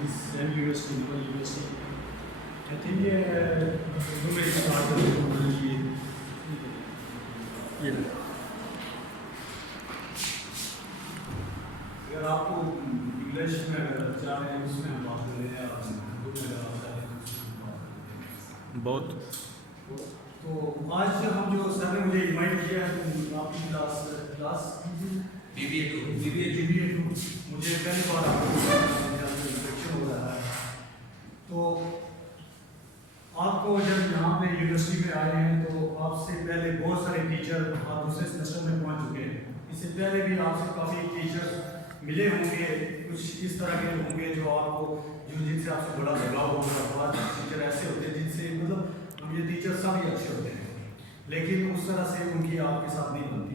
this same university, Nepal University. I think numeric part of technology. अगर आपको English में अगर चाह रहे हैं उसमें हम बात करें या उर्दू में अगर आप चाहें बहुत तो आज हम जो सर ने मुझे इनवाइट किया है आपकी क्लास BBA 2 मुझे पहली बार इंट्रोडक्शन हो रहा है। तो आपको जब यहाँ पे यूनिवर्सिटी में आए हैं तो आपसे पहले बहुत सारे टीचर आप दूसरे सेमेस्टर में पहुँच चुके हैं। इससे पहले भी आपसे काफ़ी टीचर मिले होंगे, कुछ इस तरह के होंगे जो आपको जिनसे आपसे बड़ा लगाव होगा। बाद टीचर ऐसे होते हैं जिनसे मतलब ये टीचर सभी अच्छे होते हैं लेकिन उस तरह से उनकी आपके साथ नहीं बनती।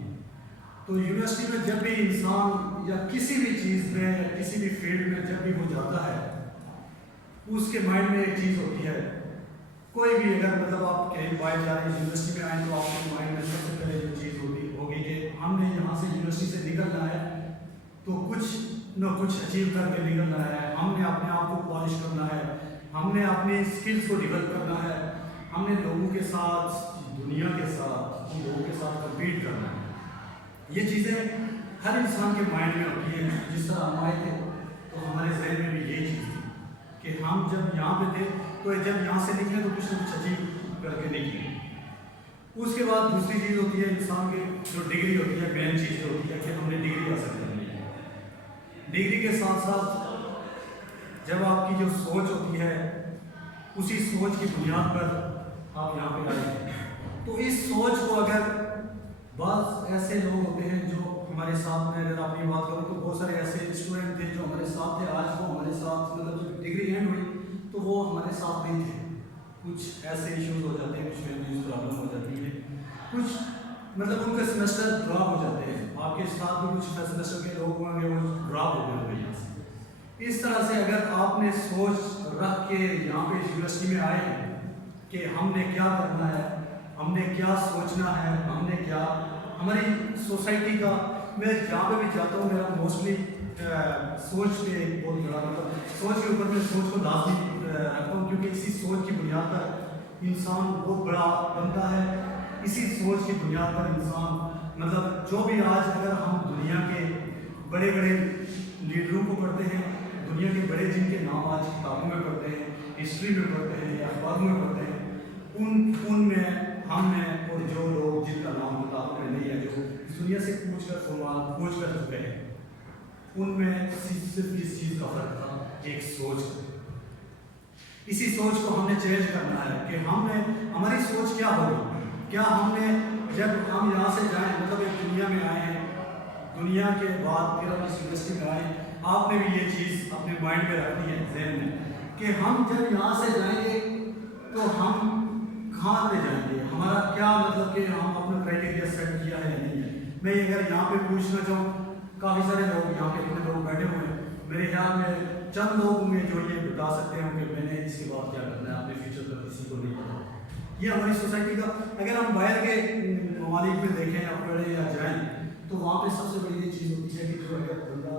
तो यूनिवर्सिटी में जब भी इंसान या किसी भी चीज़ में या किसी भी फील्ड में जब भी वो जाता है उसके माइंड में एक चीज़ होती है। कोई भी अगर मतलब आप कहीं बाहर जा रहे हैं यूनिवर्सिटी में आए तो आपके माइंड में सबसे पहले जो चीज़ होगी कि हमने यहाँ से यूनिवर्सिटी से निकलना है तो कुछ न कुछ अचीव करके निकलना है, हमने अपने आप को पॉलिश करना है, हमने अपनी स्किल्स को डेवलप करना है, हमने लोगों के साथ दुनिया के साथ उन लोगों के साथ कम्पीट करना है। ये चीज़ें हर इंसान के माइंड में होती हैं। जिस तरह हम आए थे तो हमारे जहन में भी यही चीज़ थी कि हम जब यहाँ पे थे तो जब यहाँ से निकले तो कुछ न कुछ अचीव करके निकले। उसके बाद दूसरी चीज़ होती है इंसान की जो डिग्री होती है, मेन चीज़ होती है कि हमने डिग्री हासिल करनी है। डिग्री के साथ साथ जब आपकी जो सोच होती है उसी सोच की बुनियाद पर आप यहाँ पे आए तो इस सोच को अगर बाज़ ऐसे लोग होते हैं जो हमारे साथ में अगर अपनी बात करूँ तो बहुत सारे ऐसे स्टूडेंट थे जो हमारे साथ थे, आज वो हमारे साथ मतलब जब डिग्री एंड हुई तो वो हमारे साथ नहीं थे। कुछ ऐसे इश्यूज हो जाते हैं, कुछ फैमिली प्रॉब्लम हो जाती है, कुछ मतलब उनके सेमेस्टर ड्रॉप हो जाते हैं। आपके साथ भी कुछ सेमेस्टर के लोग होंगे वो ड्रॉप हो गए होंगे यहाँ से। इस तरह से अगर आपने सोच रख के यहाँ पे यूनिवर्सिटी में आए कि हमने क्या करना है, हमने क्या सोचना है, हमने क्या हमारी सोसाइटी का, मैं जहाँ पे भी जाता हूँ मेरा मोस्टली सोच पे बहुत बड़ा मतलब सोच के ऊपर मैं सोच को लाजमी रखता हूँ क्योंकि इसी सोच की बुनियाद पर इंसान बहुत बड़ा बनता है। इसी सोच की बुनियाद पर इंसान मतलब जो भी आज अगर हम दुनिया के बड़े बड़े लीडरों को पढ़ते हैं, दुनिया के बड़े जिनके नाम आज किताबों में पढ़ते हैं, हिस्ट्री में पढ़ते हैं या अखबारों में पढ़ते हैं, उनमें हम हैं और जो लोग जिनका नाम किताबों में नहीं है, जो दुनिया से पूछ कर चुके हैं, उनमें सिर्फ इस चीज़ का फर्क था, एक सोच। इसी सोच को हमने चेंज करना है कि हमने हमारी सोच क्या होगी। क्या हमने जब हम यहाँ से जाएं मतलब एक दुनिया में आए हैं, दुनिया के बाद फिर हम इस यूनिवर्सिटी में आए, आपने भी ये चीज़ अपने माइंड में रखनी है जहन में कि हम जब यहाँ से जाएंगे तो हम कहाँ पे जाएंगे, हमारा क्या मतलब कि हम अपना क्राइटेरिया सेट किया है या नहीं है। मैं अगर यहाँ पे पूछना चाहूँ, काफ़ी सारे लोग यहाँ पे इतने लोग बैठे हुए हैं, मेरे ख्याल में चंद लोग होंगे जो ये बता सकते हैं कि मैंने इसके बाद क्या करना है, अपने फ्यूचर का किसी को नहीं पता। ये हमारी सोसाइटी का अगर हम बाहर के ममालिक में देखें या पढ़े या जाएँ तो वहाँ पे सबसे बड़ी ये चीज़ होती है कि जो अगर बंदा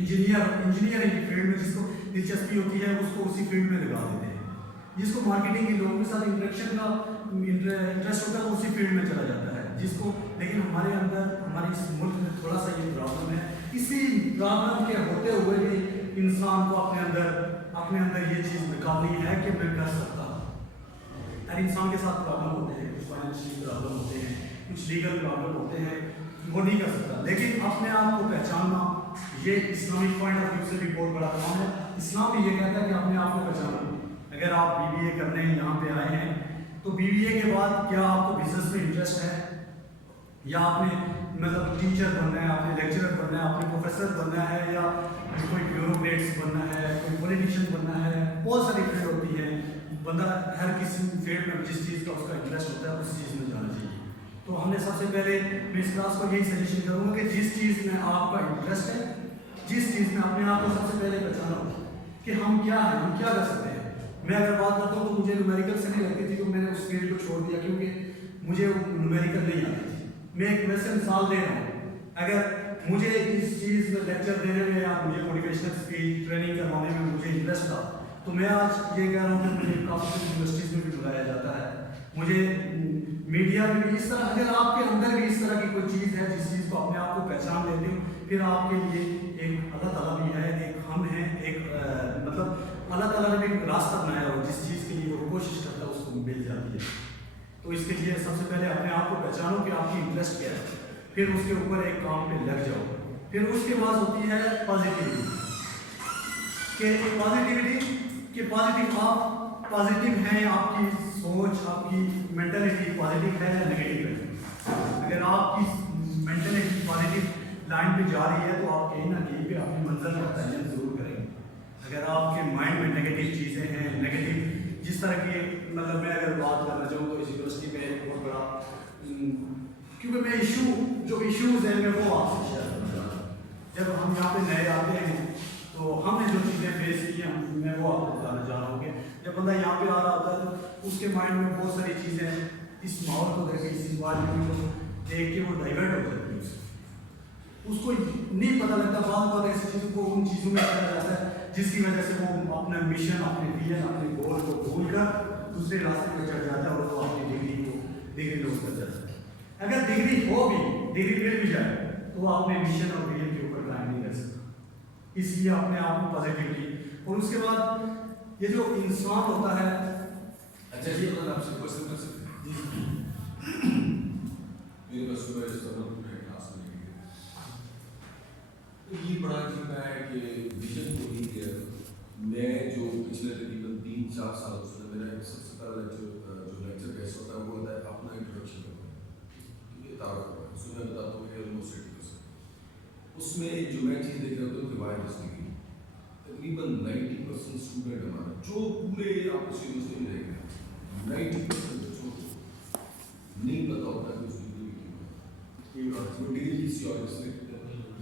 इंजीनियरिंग की फील्ड में जिसको दिलचस्पी होती है उसको उसी फील्ड में लगा देते हैं, जिसको मार्केटिंग के लोगों के साथ इंटरेक्शन का इंटरेस्ट होता है वो उसी फील्ड में चला जाता है जिसको। लेकिन हमारे अंदर हमारे इस मुल्क में थोड़ा सा ये प्रॉब्लम है। इसी प्रॉब्लम के होते हुए भी इंसान को अपने अंदर ये चीज़ निकालनी है कि मैं कर सकता हूँ। हर इंसान के साथ प्रॉब्लम होते हैं, कुछ फाइनेंशियल प्रॉब्लम होते हैं, कुछ लीगल प्रॉब्लम होते हैं, वो नहीं कर सकता। लेकिन अपने आप को पहचानना ये इस्लामिक पॉइंट ऑफ व्यू से भी बहुत बड़ा काम है। इस्लाम भी ये कहता है कि अपने आप को पहचानो। अगर आप BBA करने यहाँ पे आए हैं तो BBA के बाद क्या आपको बिजनेस में इंटरेस्ट है या आपने मतलब टीचर बनना है, आपने लेक्चरर बनना है, आपने प्रोफेसर बनना है या कोई ब्यूरोक्रेट्स बनना है, कोई पॉलिटिशियन बनना है। बहुत सारी फील्ड होती है, बंदा हर किसी फील्ड में जिस चीज़ का उसका इंटरेस्ट होता है उस चीज़ में जाना चाहिए। तो हमने सबसे पहले मैं इस क्लास को यही सजेशन करूँगा कि जिस चीज़ में आपका इंटरेस्ट है, जिस चीज़ में अपने आप को सबसे पहले पहचानो कि हम क्या हैं, हम क्या कर सकते हैं। मैं अगर बात करता हूँ तो मुझे न्यूमेरिकल से नहीं लगती थी तो मैंने उस फील्ड को छोड़ दिया क्योंकि मुझे न्यूमेरिकल नहीं आती थी। मैं एक वैसे मिसाल दे रहा हूँ, अगर मुझे इस चीज़ में लेक्चर देने में या मुझे मोटिवेशनल स्पीच ट्रेनिंग करवाने में मुझे इंटरेस्ट था। तो मैं आज ये कह रहा हूँ कि मुझे काफ़ी यूनिवर्सिटीज़ में भी बुलाया जाता है, मुझे मीडिया में भी इस तरह, अगर आपके अंदर भी इस तरह की कोई चीज़ है जिस चीज़ को अपने आप को पहचान लेते हो, फिर आपके लिए एक अल्लाह ताला भी है, एक हम हैं, एक मतलब अल्लाह ताला ने भी एक रास्ता बनाया हो, जिस चीज़ के लिए वो कोशिश करता है उसको मिल जाती है। तो इसके लिए सबसे पहले अपने आप को पहचानो कि आपकी इंटरेस्ट क्या है, फिर उसके ऊपर एक काम पे लग जाओ। फिर उसके बाद होती है पॉजिटिविटी, कि पॉजिटिव आप पॉजिटिव हैं, आपकी सोच, आपकी मेंटालिटी पॉजिटिव है या नेगेटिव है। अगर आपकी मेंटालिटी पॉजिटिव लाइन पे जा रही है तो आप कहीं ना कहीं पे अपनी मंजिल का तयन जरूर करेंगे। अगर आपके माइंड में नेगेटिव चीज़ें हैं, नेगेटिव जिस तरह की, मतलब मैं अगर बात करना चाहूँ तो इस यूनिवर्सिटी में एक बहुत बड़ा, क्योंकि मैं जो इश्यूज़ हैं मैं वो आपसे शेयर करना चाहता हूँ। जब हम यहाँ पे नए आते हैं तो हमने जो चीज़ें फेस की हैं मैं वो आपको बताना चाह रहा हूँ कि जब बंदा यहाँ पे आ रहा होता है तो उसके माइंड में बहुत सारी चीज़ें इस माहौल को देख के, इस इन्वायरमेंट को देख के वो डाइवर्ट हो जाती है, उसको नहीं पता लगता। बात ऐसी चीज़ों को उन चीज़ों में चला जाता है जिसकी वजह से वो अपना मिशन, अपने विजन, अपने गोल को भूल कर दूसरे रास्ते पर चढ़ जाता है और वो अपनी डिग्री लॉस कर जाता है। अगर डिग्री मिल भी जाए तो वो अपने मिशन और विजन के ऊपर काम नहीं कर सकता। इसलिए अपने आप को पॉजिटिविटी, और उसके बाद ये जो इंसान होता है, अच्छा जी, अगर आपसे क्वेश्चन कर सकते हैं जी मेरे पास सुबह क्लास में तो ये बड़ा अजीब है कि विजन को ही मैं जो पिछले तकरीबन 3-4 सालों से मेरा सबसे पहला जो लेक्चर बेस होता है वो होता है अपना इंट्रोडक्शन होता है, ये तारुफ है, उसमें मैं बताता हूँ कि यूनिवर्सिटी उसमें जो मैं चीज़ देख रहा हूँ रिवाइज की तकरीबन 90% स्टूडेंट हमारा जो पूरे आप इस यूनिवर्सिटी में रहेंगे 90% बच्चों को नहीं पता होता कि उसकी डिग्री किसी और से,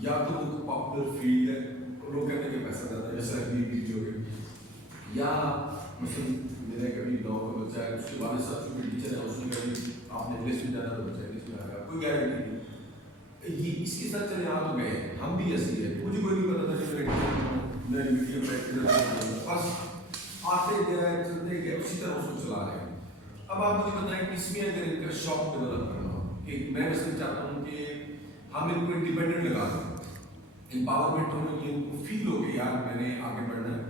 या तो वो पॉपुलर फील्ड है और लोग कहते हैं कि पैसा ज़्यादा है, जैसा डिग्री हो गई, या मतलब मेरा कभी 9 का बच्चा है उसके वाले साहब जो टीचर है उसने कभी आपने इंग्लिश में जाना तो बच्चा इंग्लिश में आ गया, कोई गारंटी नहीं। ये इसके साथ चले आ तो गए, हम भी ऐसे ही है, मुझे कोई नहीं पता था कि मेरे मीडिया में बस आते गए चलते गए उसी तरह उसको चला रहे हैं। अब आप मुझे बताएं कि इसमें अगर इनका शॉक डेवलप करना हो कि मैं बस चाहता हूँ कि हम इनको इंडिपेंडेंट लगा दें, एम्पावरमेंट होने के लिए उनको फील हो कि यार मैंने आगे बढ़ना है,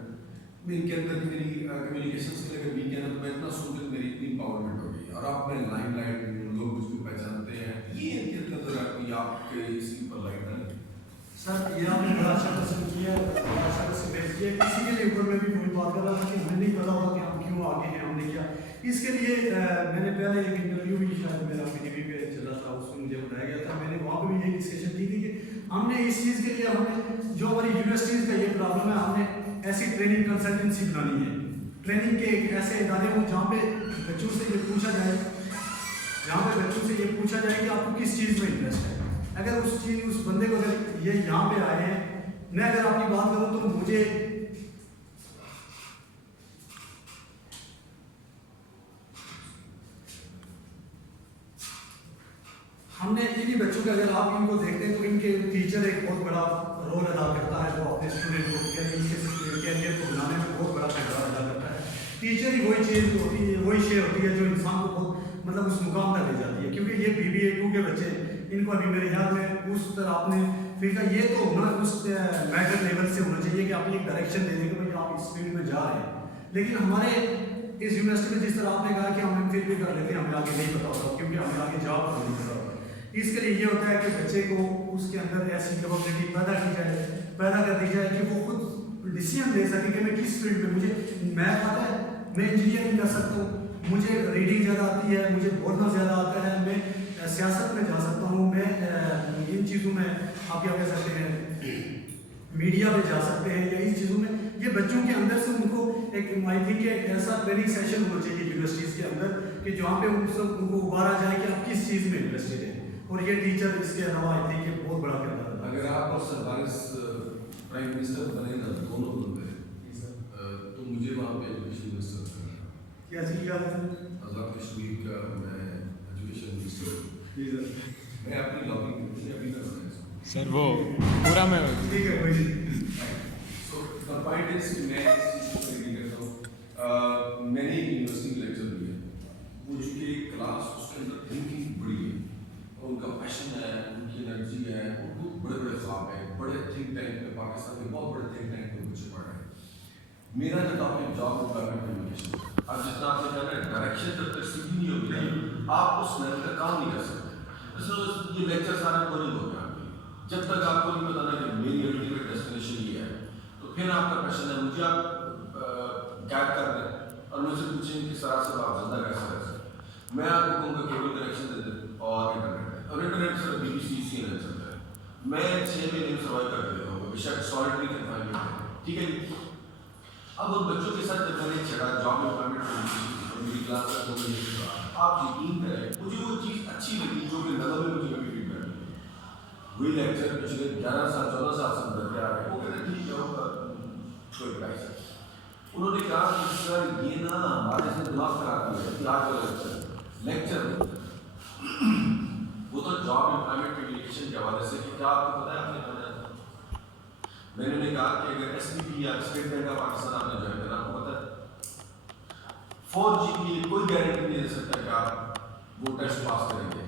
इनके अंदर मेरी कम्युनिकेशन स्किल अगर वीक है ना तो मैं इतना सोच मेरी इतनी एम्पावरमेंट हो गई और अब मैं लाइमलाइट लोग मुझको पहचानते हैं, ये इनके अंदर कोई आपके इसके ऊपर लाइट है सर। ये आपने बड़ा अच्छा क्वेश्चन किया, बड़ा अच्छा क्वेश्चन भेज किया। इसी के लिए ऊपर मैं भी वही बात कर रहा था कि हमें नहीं पता होगा कि हम क्यों आगे हैं, हमने क्या। इसके लिए मैंने पहले एक इंटरव्यू भी शायद मेरा PTV पे चला था, उसमें मुझे बताया गया था, मैंने वहाँ पे भी ये डिस्कशन की थी कि हमने इस चीज़ के लिए हमने जो हमारी यूनिवर्सिटीज़ का ये प्रॉब्लम है, हमने ऐसी ट्रेनिंग कंसल्टेंसी बनानी है, ट्रेनिंग के एक ऐसे इदारे हो जहाँ पे बच्चों से ये पूछा जाए कि आपको किस चीज़ में इंटरेस्ट है। अगर उस बंदे को अगर ये यहाँ पे आए हैं, मैं अगर आपकी बात करूँ तो मुझे हमने इन्हीं बच्चों के अगर आप इनको देखते हैं तो इनके टीचर एक बहुत बड़ा रोल अदा करता है, वो अपने स्टूडेंट को कैरियर को बनाने में बहुत बड़ा किरदार अदा करता है। टीचर ही वही चीज़ होती है, वही शेयर होती है जो इंसान को बहुत मतलब उस मुकाम तक ले जाती है। क्योंकि ये BBA 2 के बच्चे, इनको अभी मेरे ख्याल में उस तरह आपने फिर का ये तो होना उस मैटर लेवल से होना चाहिए कि आपने एक डायरेक्शन दे दें कि भाई आप इस फील्ड में जा रहे हैं। लेकिन हमारे इस यूनिवर्सिटी में जिस तरह आपने कहा कि हम फिर भी कर लेते हैं, हमें आगे नहीं पता होता क्योंकि हमें आगे जॉब का नहीं पता होता। इसके लिए ये होता है कि बच्चे को उसके अंदर ऐसी कैपेबिलिटी पैदा कर दी जाए कि वो खुद डिसीजन ले सके कि मैं किस फील्ड में, मुझे मैथ आता है, मैं इंजीनियरिंग कर सकता हूँ, मुझे रीडिंग ज़्यादा आती है, मुझे बोलना ज़्यादा आता है, मैं सियासत में जा सकता हूँ, मैं इन चीज़ों में आप क्या कह सकते हैं मीडिया में जा सकते हैं, या इस चीज़ों में ये बच्चों के अंदर से उनको एक आई थिंक ऐसा ट्रेनिंग सेशन होना चाहिए यूनिवर्सिटीज़ के अंदर कि जहाँ पे उनको उबारा जाए कि आप किस चीज़ में इंटरेस्टेड हैं। और ये टीचर इसके अलावा आई थिंक ये बहुत बड़ा किरदार है। अगर आप और सरदारिस प्राइम मिनिस्टर बने ना, दोनों बनते तो मुझे वहाँ पे एजुकेशन मिनिस्टर करना है। क्या चीज़ याद है? आज़ाद कश्मीर का मैं एजुकेशन मिनिस्टर, मैं अपनी लॉबिंग अभी ना बनाया सर वो पूरा में ठीक है कोई नहीं। So the पॉइंट इज कि मैं इस चीज़ को एग्री करता हूँ। मैंने एक यूनिवर्सिटी में लेक्चर दिया, वो चूँकि क्लास उसके अंदर थिंकिंग बड़ी है और उनका पैशन है, उनकी एनर्जी है, उनको बड़े बड़े ख्वाब है, बड़े थिंक टैंक में पाकिस्तान में बहुत बड़े थिंक टैंक में बच्चे पढ़ रहे हैं। मेरा जो टॉपिक जॉब एम्प्लॉयमेंट कम्युनिकेशन, अब जितना आपने कहना है डायरेक्शन जब तक सीधी नहीं होगी ना, आप उस लेवल का काम नहीं कर सकते। ये लेक्चर सारा बोरिंग हो गया आपके लिए। जब तक आपको नहीं पता ना कि मेरी अल्टीमेट डेस्टिनेशन ये है, तो फिर आपका पैशन है, मुझे आप गैप कर दें और मुझसे पूछें किस तरह से आप जिंदा कैसे रह सकते। मैं आपको कहूँगा केबल कनेक्शन दे दें और इंटरनेट से BBC CNN चलता है। मैं 6 महीने में सर्वाइव करके देखा हूँ, बेशक सॉलिटरी कन्फाइनमेंट है, ठीक है जी। अब उन बच्चों के साथ जब मैंने चढ़ा जॉब एम्प्लॉयमेंट मेरी क्लास का, तो आप यकीन करें मुझे वो चीज़ अच्छी लगी जो कि नज़र में मुझे कभी फीडबैक नहीं। वही लेक्चर पिछले 11 साल 14 साल से अंदर आ रहे हैं, वो कहते ठीक है होगा कोई प्राइस है। उन्होंने कहा कि सर ये ना हमारे से दिमाग खराब किया है कि आज वाला लेक्चर वो तो जॉब एम्प्लॉयमेंट कम्युनिकेशन के हवाले से कि क्या आपको पता है आपने करना। मैंने उन्हें कहा कि अगर SBP या स्टेट बैंक ऑफ पाकिस्तान आपने ज्वाइन करना, आपको पता है 4G की कोई गारंटी नहीं दे सकता कि आप वो टेस्ट पास करेंगे।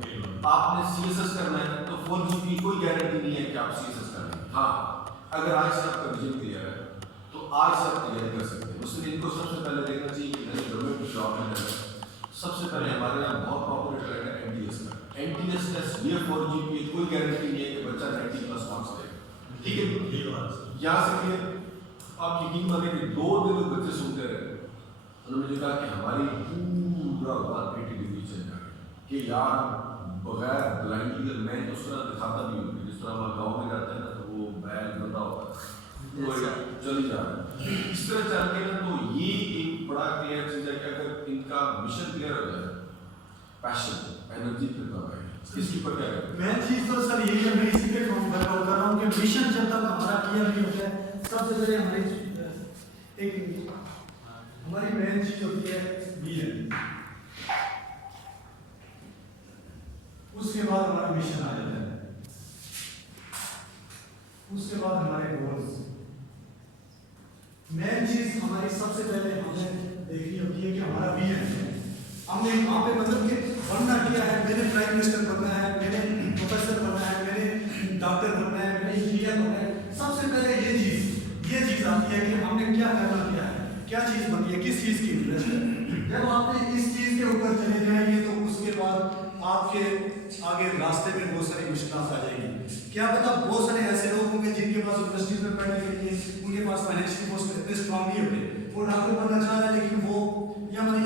आपने CSS करना है तो 4G की कोई गारंटी नहीं है कि आप CSS करेंगे। हाँ, अगर आज से आपका विजन क्लियर है तो आज से आप तैयारी कर सकते हैं। उसमें इनको सबसे पहले देखना चाहिए कि नई गवर्नमेंट जॉब में सबसे पहले हमारे यहाँ बहुत पॉपुलर ट्रेंड है NTS का। NTS टेस्ट ये 4G की कोई गारंटी नहीं है कि बच्चा 90+ मार्क्स देगा, ठीक है। यहाँ से फिर आप यकीन माने कि 2 दिन बच्चे सुनते रहे, उन्होंने मुझे कहा कि हमारी पूरा 180 डिग्री चेंज आ गया कि यार बगैर ब्लाइंडली मैं तो उस तरह दिखाता भी हूँ, जिस तरह हमारे गाँव में जाते हैं ना तो वो बैल बंदा होता है तो चल जा रहा है इस तरह चल के ना। तो ये एक बड़ा क्लियर चीज़ है कि अगर इनका मिशन क्लियर हो जाए, पैशन एनर्जी फिर कब आएगी, इसके ऊपर क्या है। मैं चीज़ तो सर यही है, मैं इसी पे कर रहा हूँ कि मिशन जब तक हमारा क्लियर नहीं होता है, सबसे पहले हमारी मेन चीज होती है विजन, उसके बाद हमारा मिशन आ जाता है, उसके बाद हमारे गोल्स। मेन चीज हमारी सबसे पहले हमें देखनी होती है कि हमारा विजन है। हमने वहाँ पे मतलब कि बनना क्या है, मैंने प्राइम मिनिस्टर बनना है, मैंने प्रोफेसर बनना है, मैंने डॉक्टर बनना है, मैंने इंजीनियर बनना है। सबसे पहले ये चीज़ आती है कि हमने क्या करना क्या है, क्या चीज़ बनती है, किस चीज़ की इंटरेस्ट है। जब आपने इस चीज़ के ऊपर चले जाएंगे तो उसके बाद आपके आगे रास्ते में बहुत सारी मुश्किलात आ जाएगी। क्या पता बहुत सारे ऐसे लोग होंगे जिनके पास यूनिवर्सिटीज में पढ़ने के लिए उनके पास फाइनेंशियल पोस्ट इतने स्ट्रॉन्ग नहीं होते, वो डॉक्टर बनना चाह रहे हैं, लेकिन वो या हमारी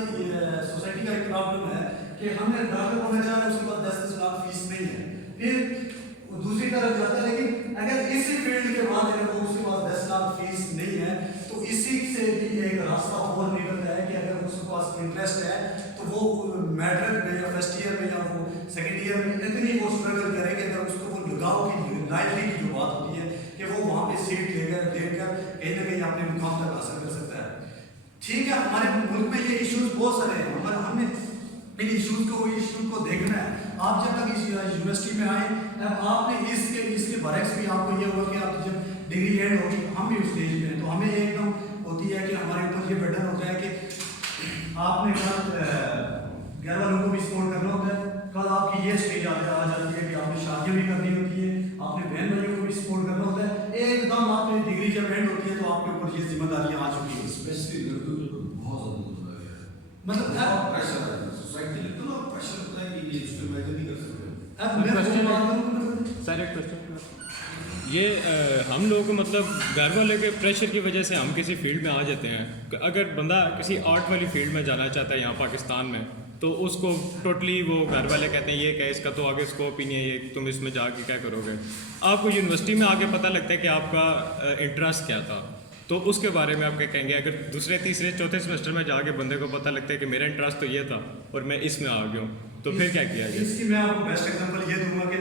सोसाइटी का एक प्रॉब्लम है कि हमने डॉक्टर बनना चाह रहे हैं, उसके पास 10 लाख फीस नहीं है, फिर दूसरी तरफ जाता है। लेकिन अगर इसी फील्ड के बाद अगर वो उसके पास 10 लाख फीस नहीं है तो इसी से भी एक रास्ता और निकलता है कि अगर उसके पास इंटरेस्ट है तो वो मैट्रिक में या फर्स्ट ईयर में या वो सेकेंड ईयर में इतनी वो स्ट्रगल करे कि अगर उसको वो लगाव की लाइफली की जो बात होती है कि वो वहाँ पे सीट लेकर कहीं ना कहीं अपने मुकाम तक हासिल कर सकता है। ठीक है, हमारे मुल्क में ये इश्यूज बहुत सारे हैं, मगर हमें इन इश्यूज को देखना है। आप जब तक इस यूनिवर्सिटी में आए, आपने इसके बरक्स भी आपको ये होगा कि आप जब डिग्री एंड होगी, हम भी उस स्टेज में हैं, तो हमें एकदम होती है कि हमारे ऊपर ये बर्डन होता है कि आपने कल घर वालों को भी सपोर्ट करना होता है, कल आपकी ये स्टेज आ जाती है कि आपने शादियाँ भी करनी होती है, आपने बहन भाइयों को भी सपोर्ट करना होता है। एकदम आपने डिग्री जब एंड होती है तो आपके ऊपर ये जिम्मेदारियाँ आ चुकी हैं, स्पेशली लड़कों को बहुत ज़्यादा जिम्मेदारी है, मतलब बहुत प्रेशर है सोसाइटी में, इतना प्रेशर होता है कि ये इसको इमेजिन नहीं कर सकते। सर एक क्वेश्चन, ये हम लोग को मतलब घर वाले के प्रेशर की वजह से हम किसी फील्ड में आ जाते हैं। अगर बंदा किसी आर्ट वाली फील्ड में जाना चाहता है यहाँ पाकिस्तान में, तो उसको टोटली वो घर वाले कहते हैं ये क्या इसका तो आगे स्कोप ही नहीं है, ये तुम इसमें जाके क्या करोगे। आपको यूनिवर्सिटी में आके पता लगता है कि आपका इंटरेस्ट क्या था, तो उसके बारे में आप क्या कहेंगे। अगर दूसरे तीसरे चौथे सेमेस्टर में जाके बंदे को पता लगता है कि मेरा इंटरेस्ट तो ये था और मैं इसमें आ गया हूँ, तो फिर क्या किया जाए। इसकी मैं आपको बेस्ट एग्जांपल ये दूंगा कि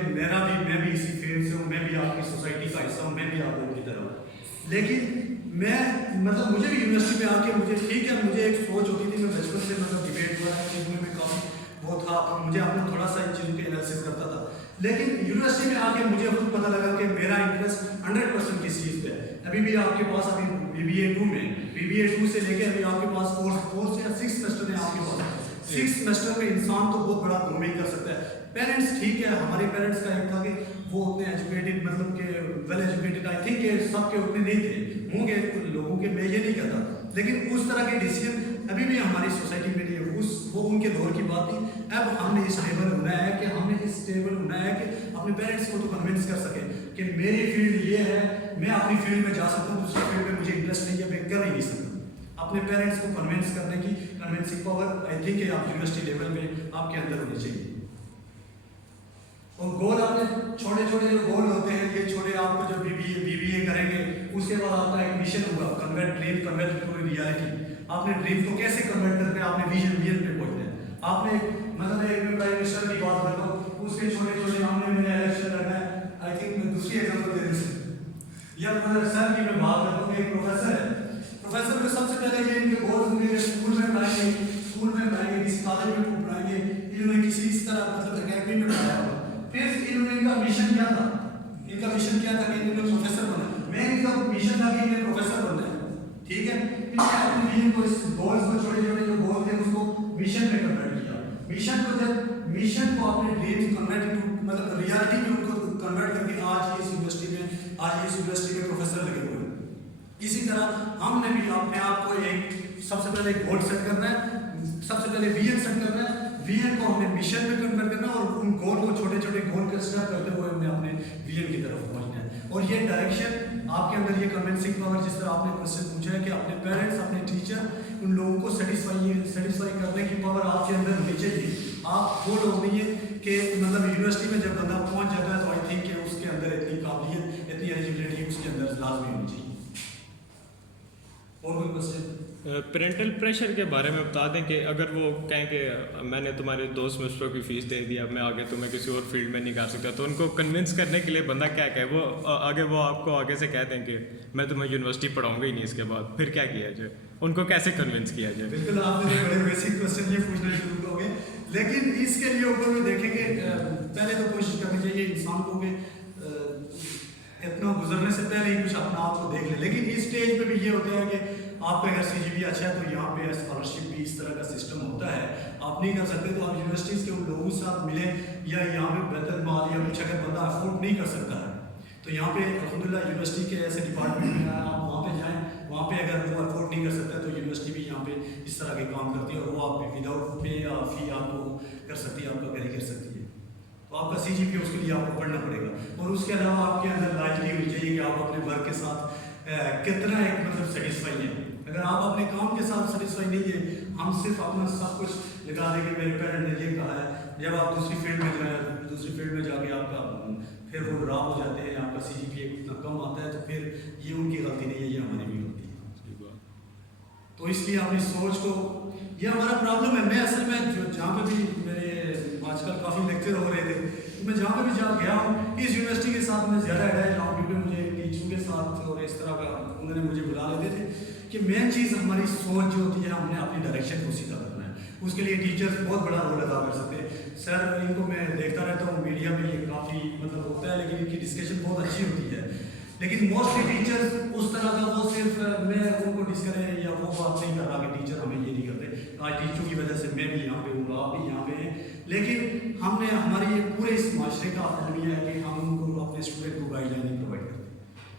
मैं भी इसी फील्ड से हूँ, मैं भी आपकी सोसाइटी का हिस्सा हूँ, मैं भी आप लोगों की तरह हूँ। लेकिन मैं मतलब मुझे भी यूनिवर्सिटी में आके मुझे ठीक है, मुझे एक सोच होती थी, मैं बचपन से मतलब डिबेट हुआ है चीज़ों में काफ़ी वो था, मुझे अपना थोड़ा सा इन चीज़ों के एनालिसिस करता था। लेकिन यूनिवर्सिटी में आके मुझे खुद पता लगा कि मेरा इंटरेस्ट 100% किस चीज़ पे है। अभी भी आपके पास अभी BBA 2 में, BBA 2 से लेके अभी आपके पास 4 या 6 सेमेस्टर है आपके पास। 6 सेमेस्टर में इंसान तो बहुत बड़ा ग्रूमिंग कर सकता है। पेरेंट्स ठीक है, हमारे पेरेंट्स का एक था कि वो उतने एजुकेटेड, मतलब कि वेल एजुकेटेड, आई थिंक कि सबके उतने नहीं थे, होंगे लोगों के, मैं ये नहीं कहता, लेकिन उस तरह के डिसीजन अभी भी हमारी सोसाइटी में नहीं है। वो उनके दौर की बात थी। अब हमने इस स्टेबल होना है कि अपने पेरेंट्स को तो कन्विंस कर सके कि मेरी फील्ड ये है, मैं अपनी फील्ड में जा सकता हूँ, दूसरी फील्ड में मुझे इंटरेस्ट नहीं है, मैं कर ही नहीं सकता। अपने पेरेंट्स को कन्विंस करने की कन्विंसिंग पावर आई थिंक आप यूनिवर्सिटी लेवल में आपके अंदर होनी चाहिए। और गोल आपने छोटे छोटे जो गोल होते हैं, ये छोटे आपको जब बीबीए करेंगे उसके बाद आपका एक मिशन होगा, convert dream convert to reality. आपने ड्रीम को कैसे कन्वर्ट करके आपने विजन पे पहुंचना है। आपने मतलब एक प्राइम मिनिस्टर की बात करता हूँ, उसके छोटे छोटे सामने मैंने इलेक्शन लड़ना है, आई थिंक मैं दूसरी एग्जाम्पल दे दूँ, या सर की मैं बात करता हूँ, एक प्रोफेसर है, प्रोफेसर को सबसे पहले ये इनके गोल होंगे, स्कूल में पढ़ाएंगे, किसी कॉलेज में पढ़ाएंगे, इन्होंने किसी इस तरह मतलब अकेडमी में पढ़ाया होगा। फिर इन्होंने इनका मिशन क्या था कि इन्होंने प्रोफेसर बना। मैं इनका मिशन था कि इन्हें प्रोफेसर बनना है, ठीक है। फिर अपने विजन को, इस गोल्स को, छोटे छोटे जो गोल थे उसको मिशन में कन्वर्ट किया। मिशन को अपने ड्रीम कन्वर्ट मतलब रियलिटी में उनको कन्वर्ट करके आज इस यूनिवर्सिटी में प्रोफेसर लगे हुए हैं। इसी तरह हमने भी अपने आप को एक सबसे पहले गोल सेट करना है, सबसे पहले विजन सेट करना है, विजन को हमने मिशन में कन्वर्ट करना है, और उन गोल को छोटे छोटे गोल का स्टेप करते हुए हमने अपने विजन की तरफ पहुंचना है। और ये डायरेक्शन आपके अंदर, ये कन्विंसिंग पावर, जिस तरह आपने क्वेश्चन पूछा है कि अपने पेरेंट्स, अपने टीचर, उन लोगों को सेटिस्फाई करने की पावर आपके अंदर होनी चाहिए। आप वो लोग नहीं है कि मतलब यूनिवर्सिटी में जब बंदा पहुंच जाता है तो आई थिंक कि उसके अंदर इतनी काबिलियत, इतनी एलिजिबिलिटी उसके अंदर लाजमी होनी चाहिए। और कोई क्वेश्चन? पेरेंटल प्रेशर के बारे में बता दें कि अगर वो कहें कि मैंने तुम्हारे 2 सेमेस्टरों की फ़ीस दे दी, अब मैं आगे तुम्हें किसी और फील्ड में नहीं कर सकता, तो उनको कन्विंस करने के लिए बंदा क्या कहे? वो आपको आगे से कह दें कि मैं तुम्हें यूनिवर्सिटी पढ़ाऊंगा ही नहीं इसके बाद, फिर क्या किया जाए? उनको कैसे कन्विंस किया जाए? बिल्कुल, आपने बड़े बेसिक क्वेश्चन ये पूछना शुरू करोगे, लेकिन इसके लिए ऊपर में देखेंगे, पहले तो कोशिश करनी चाहिए इंसान को कि इतना गुजरने से पहले ही कुछ अपना आप को देख ले। लेकिन इस स्टेज पे भी ये होता है कि आपका अगर CGPA अच्छा है तो यहाँ पे स्कॉलरशिप भी इस तरह का सिस्टम होता है। आप नहीं कर सकते तो आप यूनिवर्सिटीज़ के उन लोगों के साथ मिलें, या यहाँ पे बेहतर माल या कुछ अगर बंदा अफोर्ड नहीं कर सकता है तो यहाँ पे अल्हम्दुलिल्लाह यूनिवर्सिटी के ऐसे डिपार्टमेंट में आप वहाँ पे जाएँ, वहाँ पे अगर वो अफोर्ड नहीं कर सकता तो यूनिवर्सिटी भी यहाँ पे इस तरह के काम करती है, और वो आप विदाउट पे या फी आपको कर सकती है, आपका कैरी कर सकती है। तो आपका CGPA उसके लिए आपको पढ़ना पड़ेगा। और उसके अलावा आपके अंदर लाइटली होनी चाहिए कि आप अपने वर्क के साथ कितना एक मतलब सेटिस्फाई है। अगर आप अपने काम के साथ सेटिस्फाई नहीं है, हम सिर्फ अपना सब कुछ लगा देंगे, मेरे पेरेंट ने ये कहा है, जब आप दूसरी फील्ड में जाके आपका फिर वो ड्रॉप हो जाते हैं, आपका CGPA इतना कम आता है, तो फिर ये उनकी गलती नहीं है, ये हमारी भी गलती है। तो इसलिए अपनी सोच को, ये हमारा प्रॉब्लम है। मैं असल में जहाँ पे भी मेरे आजकल काफ़ी लेक्चर हो रहे थे, मैं जहाँ पे भी गया हूँ इस यूनिवर्सिटी के साथ मैं ज़्यादा अटैच रहा हूँ, क्योंकि मुझे टीचिंग के साथ और इस तरह का उन्होंने मुझे बुला लेते थे कि मेन चीज़ हमारी सोच जो होती है, हमने अपनी डायरेक्शन को सीधा करना है। उसके लिए टीचर्स बहुत बड़ा रोल अदा कर सकते हैं। सर इनको मैं देखता रहता हूँ मीडिया में, ये काफ़ी मतलब होता है, लेकिन इनकी डिस्कशन बहुत अच्छी होती है। लेकिन मोस्टली टीचर्स उस तरह का, वो सिर्फ मैं उनको डिस्करेज या वो बात नहीं कर रहा कि टीचर हमें ये नहीं करते। आज टीचरों की वजह से मैं भी यहाँ पे हूँ, आप भी यहाँ पे हैं, लेकिन हमने हमारी ये पूरे इस माशरे का अलमिया है कि हम उनको अपने स्टूडेंट को गाइडलाइन प्रोवाइड करते हैं।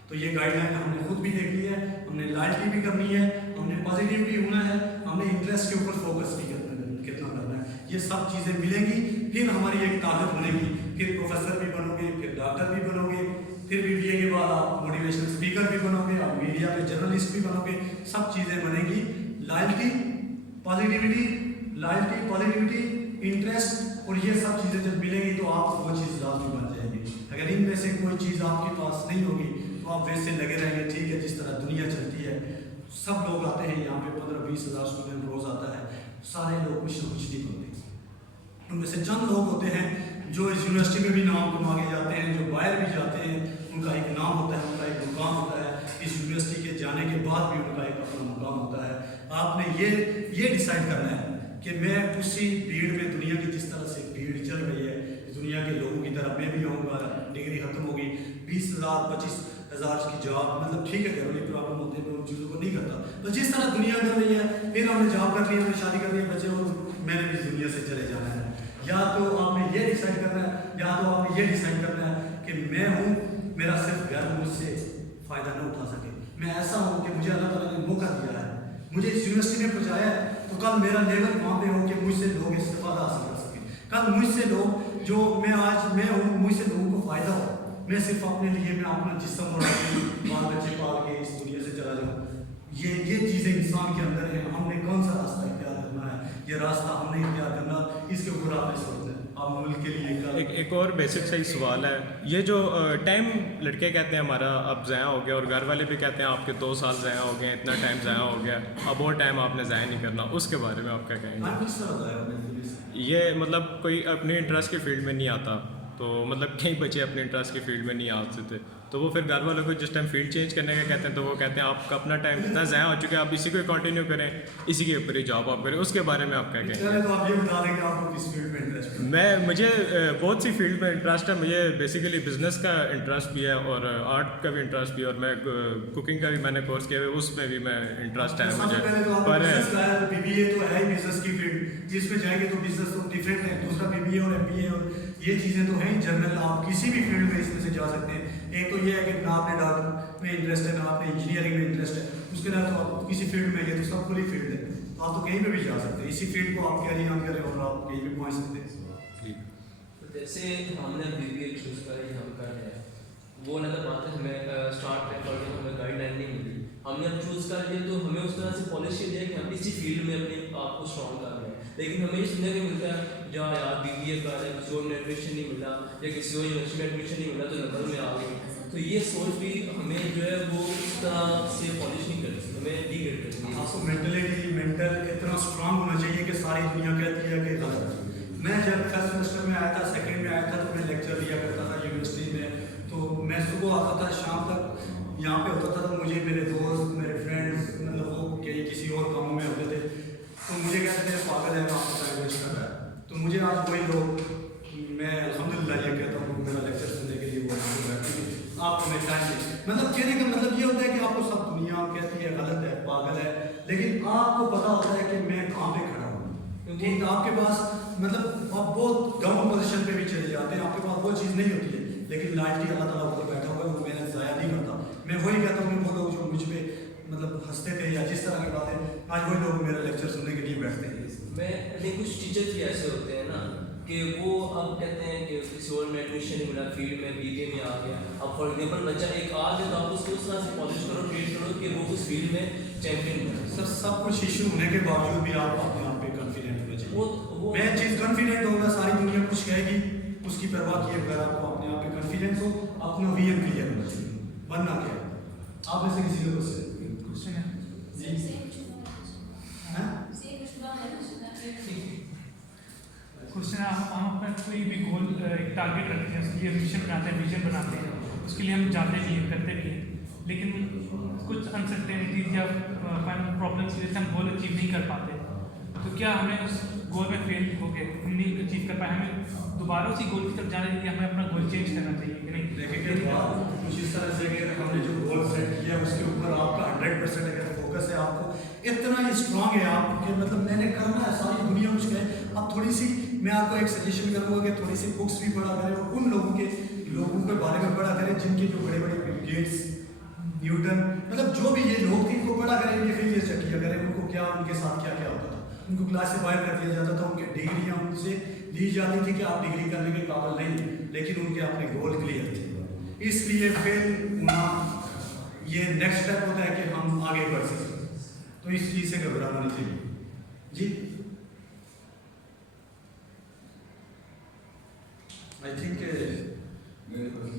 तो ये गाइडलाइन हमने खुद भी देख ली है, हमने लॉयल्टी भी करनी है, हमने पॉजिटिव भी होना है, हमने इंटरेस्ट के ऊपर फोकस भी कितना करना है। ये सब चीज़ें मिलेंगी, फिर हमारी एक ताकत बनेगी, फिर प्रोफेसर भी बनोगे, फिर डॉक्टर भी बनोगे, फिर BBA के बाद आप मोटिवेशनल स्पीकर भी बनोगे, आप मीडिया पे जर्नलिस्ट भी बनोगे, सब चीज़ें बनेगी। लॉयल्टी, पॉजिटिविटी, इंटरेस्ट, और ये सब चीज़ें जब मिलेंगी तो आप वो चीज़ लाजमी बन जाएंगी। अगर इनमें से कोई चीज़ आपके पास नहीं होगी तो आप वैसे लगे रहेंगे, ठीक है, जिस तरह दुनिया चलती है, सब लोग आते हैं यहाँ पे, 15-20 हज़ार स्टूडेंट रोज़ आता है, सारे लोग कुछ ना कुछ नहीं बनते। उनमें से चंद लोग होते हैं जो इस यूनिवर्सिटी में भी नाम कमा के जाते हैं, जो बाहर भी जाते हैं, उनका एक नाम होता है, उनका एक मुकाम होता है, इस यूनिवर्सिटी के जाने के बाद भी उनका एक अपना मुकाम होता है। आपने ये डिसाइड करना है कि मैं उसी भीड़ में, दुनिया की जिस तरह से भीड़ चल रही है, दुनिया के लोगों की तरह मैं भी आऊँगा, डिग्री खत्म होगी, 20,000, 25 10,000 की जॉब, मतलब ठीक है घरों की प्रॉब्लम होती है, मैं उन चीज़ों को नहीं करता। बस जिस तरह दुनिया कर रही है, फिर हमने जॉब कर ली, हमने शादी कर ली, बच्चे, और मैंने भी दुनिया से चले जाना है। या तो आपने ये डिसाइड करना है, या तो आपने ये डिसाइड करना है कि मैं हूँ, मेरा सिर्फ घर मुझसे फ़ायदा न उठा सके। मैं ऐसा हूँ कि मुझे अल्लाह ताला ने मौका दिया है, मुझे इस यूनिवर्सिटी में पहुँचाया है, तो कल मेरा लेवल वहाँ पे हो कि मुझसे लोग इस्तेफादा हासिल कर सकें। कल मुझसे लोग, जो मैं आज मैं हूँ, मुझसे लोगों को फ़ायदा हो। मैं सिर्फ अपने लिए, मैं अपना जिस्म उड़ा के, बाल बच्चे पाल के इस दुनिया से चला जाऊँ। ये चीज़ें इंसान के अंदर हैं। हमने कौन सा रास्ता इख्तियार करना है, ये रास्ता हमने इख्तियार करना, इसके ऊपर आपने सोचना है। आप मुल्क के लिए एक और बेसिक सही सवाल है, ये जो टाइम लड़के कहते हैं हमारा अब ज़ाया हो गया, और घर वाले भी कहते हैं आपके 2 साल ज़ाया हो गए, इतना टाइम ज़ाया हो गया, अब और टाइम आपने ज़ाया नहीं करना, उसके बारे में आप क्या कहेंगे? किस तरह होता है अपने ये मतलब कोई अपने इंटरेस्ट की फील्ड में नहीं आता, तो मतलब कई बच्चे अपने इंटरेस्ट की फील्ड में नहीं आते थे, तो वो फिर घर वालों को जिस टाइम फील्ड चेंज करने का कहते हैं, तो वो कहते हैं आपका अपना टाइम इतना ज़ाया हो चुका है, आप इसी को कंटिन्यू करें, इसी के ऊपर ही जॉब आप करें, उसके बारे में आप क्या कहेंगे? चलिए, तो आप ये बता दें कि आपको किस फील्ड में इंटरेस्ट है? मुझे बहुत सी फील्ड में इंटरेस्ट है। मुझे बेसिकली बिजनेस का इंटरेस्ट भी है, और आर्ट का भी इंटरेस्ट भी है, और मैं कुकिंग का भी मैंने कोर्स किया है, उसमें भी मैं इंटरेस्ट है मुझे। पर बीबीए तो है ही बिजनेस की फील्ड, जिसमें जाएंगे तो बिजनेस तो डिफरेंट है, दूसरा बीबीए और एमबीए और ये चीज़ें तो हैं जनरल, आप किसी भी फील्ड में इसमें से जा सकते हैं। एक तो ये है कि ना आपने डॉक्टर में इंटरेस्ट है, ना आपने इंजीनियरिंग में इंटरेस्ट है, उसके अलावा तो आप किसी फील्ड में, ये तो सब खुली फील्ड है, तो आप तो कहीं पे भी जा सकते हैं। इसी फील्ड को आप कैरी ऑन करें और आप कहीं भी पहुँच सकते हैं। तो जैसे हमने बीबीए चूज़ करा, हम कर रहे हैं, वो ना तो बात है, हमें स्टार्ट में पढ़ के हमें गाइडलाइन नहीं मिली, हमने अब चूज़ कर लिया, तो हमें उस तरह से पॉलिसी दिया कि हम इसी फील्ड में अपने आप को स्ट्रॉन्ग कर रहे हैं, लेकिन हमें ये सुनने को मिलता है, जहाँ यार बीबीए कर रहे हैं, किसी और ने एडमिशन नहीं मिला, या किसी और यूनिवर्सिटी में एडमिशन नहीं मिला, तो नंबर में आ गई, तो ये सोच भी हमें जो है वो उस तरह से पॉलिश नहीं करती, हमें डीग्रेड करती है। आपको मेंटल इतना स्ट्रांग होना चाहिए कि सारी दुनिया कहती है कि गलत है। मैं जब फर्स्ट सेमेस्टर में आया था, सेकंड में आया था, तो मैं लेक्चर लिया करता था यूनिवर्सिटी में, तो मैं सुबह आता था, शाम तक यहाँ पे होता था, तो मुझे मेरे दोस्त, मेरे फ्रेंड्स, मतलब वो किसी और कामों में होते थे, तो मुझे कहते थे पागल है, आपको टाइम वेस्ट कर रहा है। तो मुझे आज वही लोग, मैं अल्हम्दुलिल्लाह ये कहता हूँ, मेरा लेक्चर सुनने के लिए वो बैठे, आपको मैं टाइम नहीं, मतलब कहने का मतलब ये होता है कि आपको सब दुनिया कहती है गलत है, पागल है, लेकिन आपको पता होता है कि मैं कहाँ पे खड़ा हूँ, क्योंकि आपके पास मतलब आप बहुत डाउन पोजीशन पे भी चले जाते हैं, आपके पास वो चीज़ नहीं होती है, लेकिन लाइटली अल्लाह ताला ऊपर बैठा हुआ है, वो मेहनत ज़ाया नहीं करता। मैं वही कहता हूँ कि वो लोग जो मुझ पे मतलब हंसते थे या जिस तरह की बातें, आज वही लोग मेरा लेक्चर सुनने के लिए बैठते हैं। मैं लेकिन कुछ टीचर भी ऐसे होते हैं ना कि वो अब कहते हैं कि किसी और में एडमिशन नहीं मिला, फील्ड में बीबीए में आ गया, अब फॉर एग्जाम्पल बच्चा एक आ गया, तो आप उसको उस तरह से पॉलिश करो, ट्रेन करो कि वो उस फील्ड में चैंपियन बने। सर, सब कुछ इशू होने के बावजूद भी आप अपने आप पे कॉन्फिडेंट होना चाहिए। वो मैं चीज़ कॉन्फिडेंट होगा, सारी दुनिया कुछ कहेगी, उसकी परवाह किए बगैर आपको अपने आप पे कॉन्फिडेंस हो, अपना विजन क्लियर होना चाहिए, वरना क्या आप में से किसी को क्वेश्चन है जी? क्वेश्चन है, हम अपना कोई भी गोल, एक टारगेट रखते हैं, उसके लिए मिशन बनाते हैं, विजन बनाते हैं, उसके लिए हम जाते भी हैं, करते भी हैं, लेकिन कुछ अनसर्टेनिटीज या प्रॉब्लम्स की वजह से हम गोल अचीव नहीं कर पाते, तो क्या हमें उस गोल में फेल हो गए, हम नहीं अचीव कर पाए, हमें दोबारा उसी गोल की तरफ जाने के लिए हमें अपना गोल चेंज करना चाहिए कि नहीं? लेकिन कुछ इस तरह से अगर हमने जो गोल सेट किया उसके ऊपर आपका 100% अगर फोकस है, आपको इतना स्ट्रांग है आप कि मतलब मैंने करना है, सारी दुनिया कुछ कहे, आप थोड़ी सी, मैं आपको एक सजेशन करूँगा कि थोड़ी सी बुक्स भी पढ़ा करें, और उन लोगों के बारे में पढ़ा करें जिनके जो बड़े बड़े बिल गेट्स, न्यूटन, मतलब जो भी ये लोग थे, इनको पढ़ा करें, इनके फेलियर चेक किया करें, उनको क्या, उनके साथ क्या क्या होता था, उनको क्लासिफाई कर दिया जाता था, उनकी डिग्रियाँ उनसे दी जाती थी कि आप डिग्री करने के काबिल नहीं, लेकिन उनके अपने गोल क्लियर थे। इसलिए फेल होना ये नेक्स्ट स्टेप होता है कि हम आगे बढ़ सकें, तो इस चीज़ से घबराना नहीं चाहिए जी। आई थिंक मेरे पास